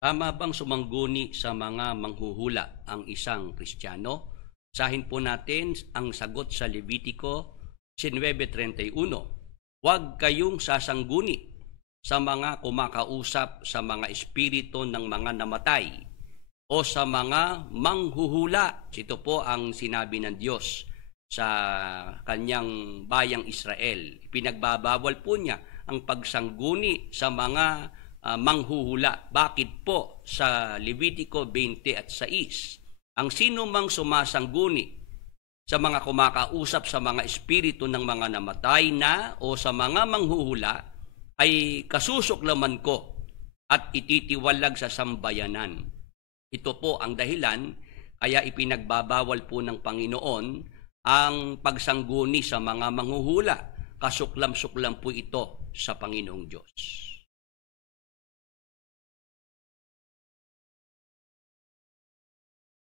Tama bang sumangguni sa mga manghuhula ang isang Kristiyano? Sahin po natin ang sagot sa Levitico 19:31. Huwag kayong sasangguni sa mga kumakausap sa mga espiritu ng mga namatay o sa mga manghuhula. Ito po ang sinabi ng Diyos sa kanyang bayang Israel. Pinagbabawal po niya ang pagsangguni sa mga manghuhula. Bakit po sa Levitico 20 at 6? Ang sino mang sumasangguni sa mga kumakausap sa mga espiritu ng mga namatay na o sa mga manghuhula ay kasusuklaman ko at ititiwalag sa sambayanan. Ito po ang dahilan kaya ipinagbabawal po ng Panginoon ang pagsangguni sa mga manghuhula. Kasuklam-suklam po ito sa Panginoong Diyos.